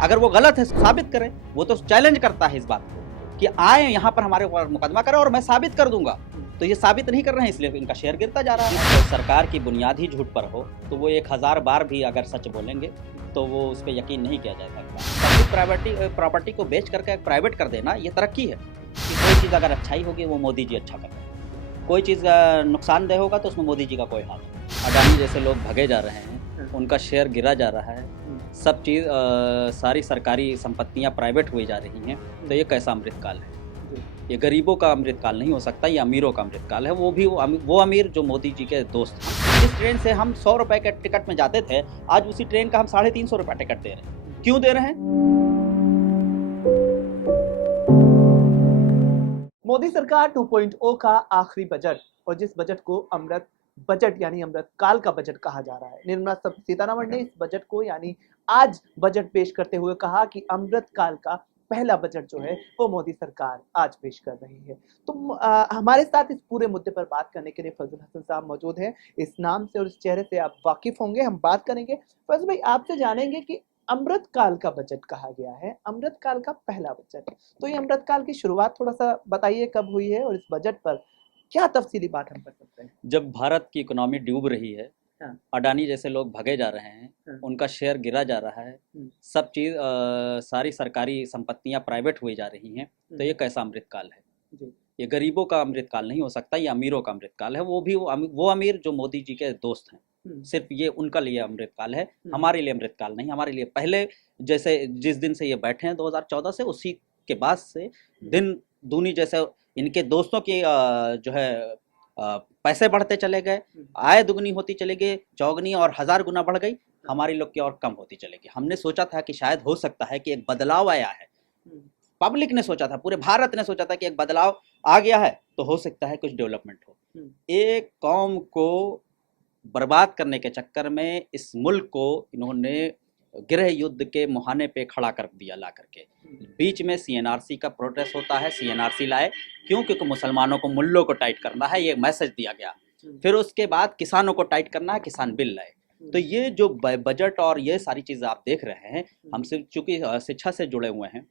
अगर वो गलत है साबित करें। वो तो चैलेंज करता है इस बात को कि आए यहाँ पर हमारे ऊपर मुकदमा करें और मैं साबित कर दूंगा। तो ये साबित नहीं कर रहे हैं, इसलिए इनका शेयर गिरता जा रहा है। तो सरकार की बुनियाद ही झूठ पर हो तो वो 1000 बार भी अगर सच बोलेंगे तो वो उस पर यकीन नहीं किया जा सकता। पब्लिक प्रॉपर्टी को बेच करके प्राइवेट कर देना ये तरक्की है कि कोई चीज़ अगर अच्छाई होगी वो मोदी जी अच्छा कर रहे हैं, कोई चीज़ नुकसानदेह होगा तो उसमें मोदी जी का कोई हाथ नहीं। अडानी जैसे लोग भगे जा रहे हैं, उनका शेयर गिरा जा रहा है, सब चीज़ सारी सरकारी संपत्तियां प्राइवेट हुई जा रही हैं, तो ये कैसा अमृतकाल है? ये गरीबों का अमृतकाल नहीं हो सकता, ये अमीरों का अमृतकाल है। वो भी वो अमीर जो मोदी जी के दोस्त हैं। जिस ट्रेन से हम 100 रुपए के टिकट में जाते थे, आज उसी ट्रेन का हम 350 रुपये टिकट दे रहे हैं। क्यों दे रहे हैं? मोदी सरकार 2.0 का आखिरी बजट, और जिस बजट को अमृत बजट यानी अमृत काल का बजट कहा जा रहा है। निर्मला सीतारमण ने इस बजट को यानी आज बजट पेश करते हुए कहा कि अमृत काल का पहला बजट जो है वो मोदी सरकार आज पेश कर रही है। तो हमारे साथ इस पूरे मुद्दे पर बात करने के लिए फजल हसन साहब मौजूद हैं। इस नाम से और इस चेहरे से आप वाकिफ होंगे, हम बात करेंगे। फजल भाई, आपसे जानेंगे कि अमृत काल का बजट कहा गया है, अमृत काल का पहला बजट, तो ये अमृत काल की शुरुआत थोड़ा सा बताइए कब हुई है और इस बजट पर क्या तफसीली बात हम कर सकते हैं। जब भारत की इकोनॉमी डूब रही है, हाँ। अडानी जैसे लोग भगे जा रहे हैं, हाँ। उनका शेयर गिरा जा रहा है, सब चीज़ सारी सरकारी संपत्तियां प्राइवेट हुई जा रही हैं, तो ये कैसा अमृतकाल है? जी। ये गरीबों का अमृतकाल नहीं हो सकता, ये अमीरों का अमृतकाल है। वो भी वो अमीर जो मोदी जी के दोस्त हैं, सिर्फ ये उनका लिए अमृतकाल है, हमारे लिए अमृतकाल नहीं। हमारे लिए पहले जैसे जिस दिन से ये बैठे हैं 2014 से, उसी के बाद से दिन दूनी जैसे इनके दोस्तों की जो है पैसे बढ़ते चले गए, आय दुगनी होती चली गई, चौगनी और 1000 गुना बढ़ गई, हमारी लोग की और कम होती चलेगी। हमने सोचा था कि शायद हो सकता है कि एक बदलाव आया है, पब्लिक ने सोचा था, पूरे भारत ने सोचा था कि एक बदलाव आ गया है तो हो सकता है कुछ डेवलपमेंट हो। एक कौम को बर्बाद करने के चक्कर में इस मुल्क को इन्होंने गृह युद्ध के मुहाने पे खड़ा कर दिया ला करके। बीच में सीएनआरसी का प्रोटेस्ट होता है, सीएनआरसी लाए क्यों? क्योंकि मुसलमानों को, मुल्लों को टाइट करना है, ये मैसेज दिया गया। फिर उसके बाद किसानों को टाइट करना है, किसान बिल लाए। तो ये जो बजट और ये सारी चीज़ें आप देख रहे हैं, हम सिर्फ चूंकि शिक्षा से जुड़े हुए हैं,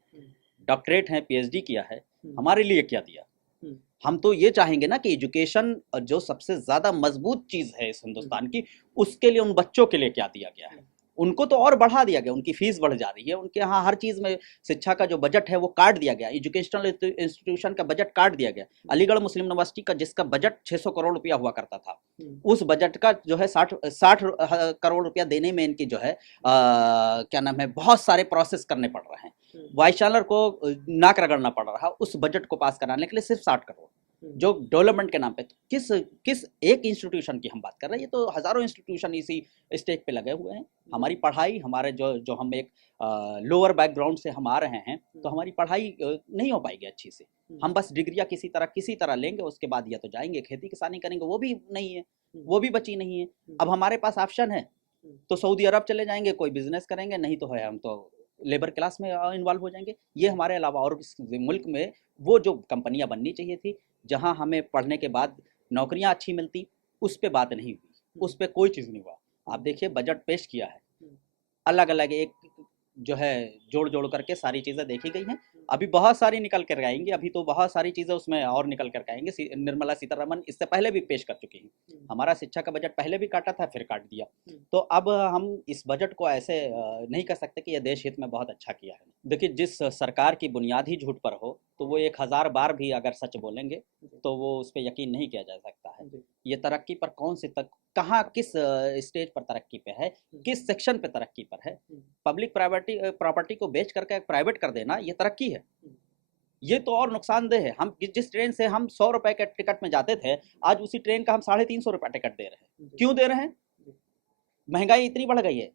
डॉक्टरेट हैं, पीएचडी किया है, हमारे लिए क्या दिया? हम तो ये चाहेंगे ना कि एजुकेशन जो सबसे ज़्यादा मजबूत चीज़ है इस हिंदुस्तान की, उसके लिए उन बच्चों के लिए क्या दिया गया है? उनको तो और बढ़ा दिया गया, उनकी फीस बढ़ जा रही है, उनके यहाँ हर चीज़ में शिक्षा का जो बजट है वो काट दिया गया, एजुकेशनल इंस्टीट्यूशन का बजट काट दिया गया। अलीगढ़ मुस्लिम यूनिवर्सिटी का जिसका बजट 600 करोड़ रुपया हुआ करता था, उस बजट का जो है 60 करोड़ रुपया देने में इनकी जो है क्या नाम है, बहुत सारे प्रोसेस करने पड़ रहे हैं। वाइस चांसलर को नाक रगड़ना पड़ रहा उस बजट को पास कराने के लिए, सिर्फ 60 करोड़ जो डेवलपमेंट के नाम पे। तो किस एक इंस्टीट्यूशन की हम बात कर रहे हैं, ये तो हजारों इंस्टीट्यूशन इसी स्टेज पे लगे हुए हैं। हमारी पढ़ाई, हमारे जो हम एक लोअर बैकग्राउंड से हम आ रहे हैं, तो हमारी पढ़ाई नहीं हो पाएगी अच्छी से। हम बस डिग्रियां किसी तरह लेंगे, उसके बाद या तो जाएंगे खेती किसानी करेंगे, वो भी नहीं है, वो भी बची नहीं है। अब हमारे पास ऑप्शन है तो सऊदी अरब चले जाएंगे, कोई बिजनेस करेंगे, नहीं तो है हम तो लेबर क्लास में इन्वॉल्व हो जाएंगे। ये हमारे अलावा और मुल्क में वो जो कंपनियां बननी चाहिए थी, जहां हमें पढ़ने के बाद नौकरियां अच्छी मिलती, उस पर बात नहीं हुई, उस पर कोई चीज़ नहीं हुआ। आप देखिए बजट पेश किया है, अलग अलग एक जो है जोड़ जोड़ करके सारी चीज़ें देखी गई हैं। अभी बहुत सारी निकल कर आएंगी, अभी तो बहुत सारी चीज़ें उसमें और निकल कर आएंगे। निर्मला सीतारमण इससे पहले भी पेश कर चुकी हैं। हमारा शिक्षा का बजट पहले भी काटा था, फिर काट दिया। तो अब हम इस बजट को ऐसे नहीं कर सकते कि यह देश हित में बहुत अच्छा किया है। देखिए, जिस सरकार की बुनियाद ही झूठ पर हो तो वो 1000 बार भी अगर सच बोलेंगे तो वो उस पर यकीन नहीं किया जा सकता है। ये तरक्की पर कौन सी कहाँ किस स्टेज पर तरक्की पे है, किस सेक्शन पे तरक्की पर है? पब्लिक प्रॉपर्टी को बेच करके प्राइवेट कर देना ये तरक्की है? ये तो और नुकसानदेह है। हम जिस ट्रेन से हम 100 रुपए के टिकट में जाते थे, आज उसी ट्रेन का हम 350 रुपये टिकट दे रहे हैं। क्यों दे रहे हैं? महंगाई इतनी बढ़ गई है,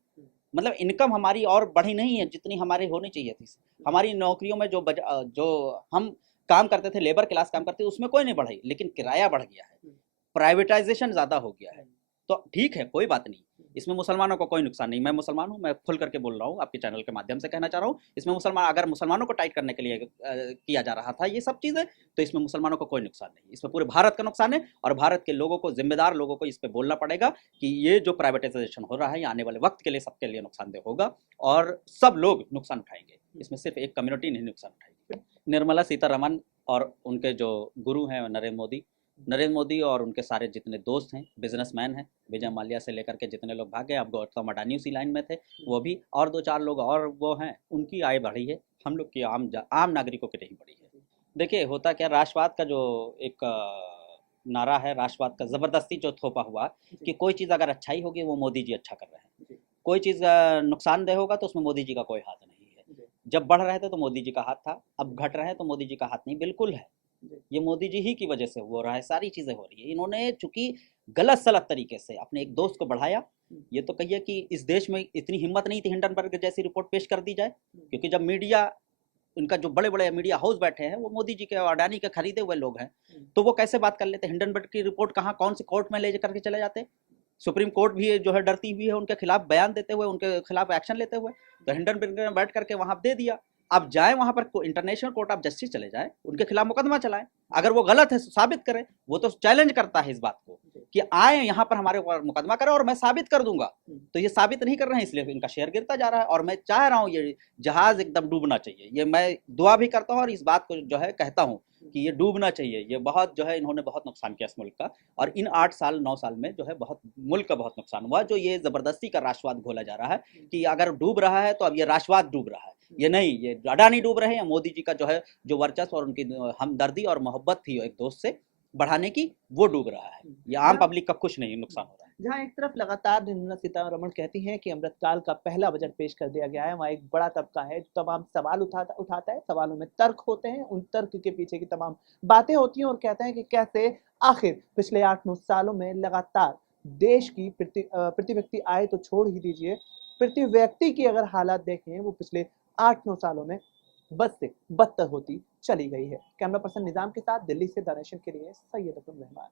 मतलब इनकम हमारी और बढ़ी नहीं है जितनी हमारी होनी चाहिए थी। हमारी नौकरियों में जो हम काम करते थे, लेबर क्लास काम करते थे, उसमें कोई नहीं बढ़ी, लेकिन किराया बढ़ गया है, प्राइवेटाइजेशन ज़्यादा हो गया है। तो ठीक है, कोई बात नहीं, इसमें मुसलमानों को कोई नुकसान नहीं। मैं मुसलमान हूँ, मैं खुल करके बोल रहा हूँ, आपके चैनल के माध्यम से कहना चाह रहा हूँ, इसमें अगर मुसलमानों को टाइट करने के लिए किया जा रहा था ये सब चीज़ें, तो इसमें मुसलमानों को कोई नुकसान नहीं, इसमें पूरे भारत का नुकसान है। और भारत के लोगों को, जिम्मेदार लोगों को इस पर बोलना पड़ेगा कि ये जो प्राइवेटाइजेशन हो रहा है ये आने वाले वक्त के लिए सबके लिए नुकसानदेह होगा और सब लोग नुकसान उठाएंगे, इसमें सिर्फ एक कम्युनिटी नहीं नुकसान उठाएगी। निर्मला सीतारमण और उनके जो गुरु हैं नरेंद्र मोदी और उनके सारे जितने दोस्त हैं, बिजनेसमैन हैं, विजय माल्या से लेकर के जितने लोग भागे, अब गौतम अडानी उसी लाइन में थे, वो भी, और 2-4 लोग और वो हैं, उनकी आय बढ़ी है, हम लोग की आम नागरिकों की नहीं बढ़ी है। देखिए होता क्या, राष्ट्रवाद का जो एक नारा है, राष्ट्रवाद का ज़बरदस्ती जो थोपा हुआ कि कोई चीज़ अगर अच्छाई होगी वो मोदी जी अच्छा कर रहे हैं, कोई चीज़ नुकसानदेह होगा तो उसमें मोदी जी का कोई हाथ नहीं है। जब बढ़ रहे थे तो मोदी जी का हाथ था, अब घट रहे हैं तो मोदी जी का हाथ नहीं, बिल्कुल है, ये मोदी जी ही की वजह से हो रहा है, सारी चीज़ें हो रही है। इन्होंने चूंकि गलत सलत तरीके से अपने एक दोस्त को बढ़ाया, ये तो कहिए कि इस देश में इतनी हिम्मत नहीं थी हिंडनबर्ग जैसी रिपोर्ट पेश कर दी जाए, क्योंकि जब मीडिया, उनका जो बड़े बड़े मीडिया हाउस बैठे हैं वो मोदी जी के और अडानी के खरीदे हुए लोग हैं, तो वो कैसे बात कर लेते। हिंडनबर्ग की रिपोर्ट कहाँ, कौन सी कोर्ट में ले करके चले जाते, सुप्रीम कोर्ट भी जो है डरती हुई है उनके खिलाफ बयान देते हुए, उनके खिलाफ एक्शन लेते हुए, तो हिंडनबर्ग में बैठ करके वहां दे दिया। अब जाए वहां पर इंटरनेशनल कोर्ट ऑफ जस्टिस चले जाए, उनके खिलाफ मुकदमा चलाए, अगर वो गलत है साबित करें, वो तो चैलेंज करता है इस बात को कि आए यहाँ पर हमारे ऊपर मुकदमा करें और मैं साबित कर दूंगा, तो ये साबित नहीं कर रहे हैं, इसलिए इनका शेयर गिरता जा रहा है। और मैं चाह रहा हूँ ये जहाज एकदम डूबना चाहिए, ये मैं दुआ भी करता हूँ और इस बात को जो है कहता हूँ कि ये डूबना चाहिए। ये बहुत जो है इन्होंने बहुत नुकसान किया इस मुल्क का, और इन 8 साल 9 साल में जो है बहुत मुल्क का बहुत नुकसान हुआ। जो ये जबरदस्ती का राष्ट्रवाद घोला जा रहा है कि अगर डूब रहा है तो अब ये राष्ट्रवाद डूब रहा है, ये नहीं, ये अडानी डूब रहे हैं, मोदी जी का जो है जो वर्चस्व और उनकी हमदर्दी और मोहब्बत थी एक दोस्त से बढ़ाने की, वो डूब रहा है। ये आम पब्लिक का कुछ नहीं नुकसान हो रहा है। जहाँ एक तरफ लगातार निर्मला सीतारमण कहती हैं कि अमृतकाल का पहला बजट पेश कर दिया गया है, वहाँ एक बड़ा तबका है जो तमाम सवाल उठाता है, सवालों में तर्क होते हैं, उन तर्क के पीछे की तमाम बातें होती हैं और कहते हैं कि कैसे आखिर पिछले 8-9 सालों में लगातार देश की प्रति व्यक्ति आय तो छोड़ ही दीजिए, प्रति व्यक्ति की अगर हालात देखें वो पिछले 8-9 सालों में बद से बदतर होती चली गई है। कैमरा पर्सन निजाम के साथ दिल्ली से दानिश के लिए सैयद अब्दुल रहमान।